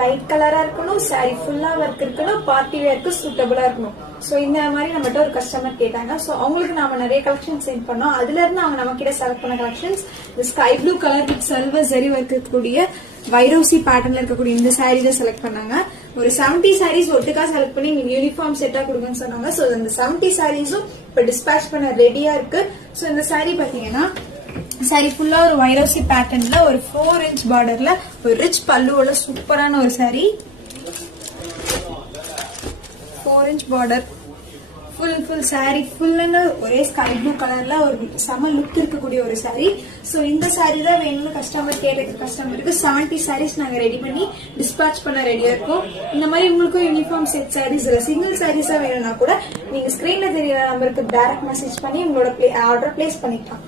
Light கலரா இருக்கணும், sorry ஃபுல்லா ஒர்க் இருக்கணும், பார்ட்டி வேர்க்கு சூட்டபிளா இருக்கணும். சோ இந்த மாதிரி நம்மகிட்ட ஒரு கஸ்டமர் கேட்டாங்க. சோ அவங்களுக்கு நாம நிறைய கலெக்ஷன் சென்ட் பண்ணோம். அதுல இருந்து அவங்க நம்ம கிட்ட செலக்ட் பண்ண கலெக்ஷன்ஸ் இந்த sky blue colour with silver zari இருக்கக்கூடிய வைரோசி பேட்டர்ன்ல இருக்கக்கூடிய இந்த சாரீ தான் செலக்ட் பண்ணாங்க. ஒரு 70 சாரீஸ் ஒட்டுக்கா செலக்ட் பண்ணி யூனிஃபார்ம் செட்டா கொடுங்கன்னு சொன்னாங்க. சோ இந்த 70 சாரீஸும் இப்ப டிஸ்பேச் பண்ண ரெடியா இருக்கு. சோ இந்த சாரீ பாத்தீங்கன்னா சாரி ஃபுல்லா ஒரு வைரோசி பேட்டர்ன்ல ஒரு 4 இன்ச் பார்டர்ல ஒரு ரிச் பல்லுவோட சூப்பரான ஒரு sari. 4 inch border full sari ஃபுல்லுன்னு ஒரே ஸ்கை ப்ளூ கலர்ல ஒரு செம லுக் இருக்கக்கூடிய ஒரு சாரி. சோ இந்த சாரி தான் வேணும்னு கஸ்டமர் கேட்ட கஸ்டமருக்கு 70 சாரீஸ் நாங்க ரெடி பண்ணி டிஸ்பேச் பண்ண ரெடியா இருக்கோம். இந்த மாதிரி உங்களுக்கும் யூனிஃபார்ம் செட் சாரீஸ் இல்ல சிங்கிள் சாரீஸா வேணும்னா கூட நீங்க ஸ்கிரீன்ல தெரியற நம்பருக்கு டைரக்ட் மெசேஜ் பண்ணி உங்களோட ஆர்டர் பிளேஸ் பண்ணிக்கலாம்.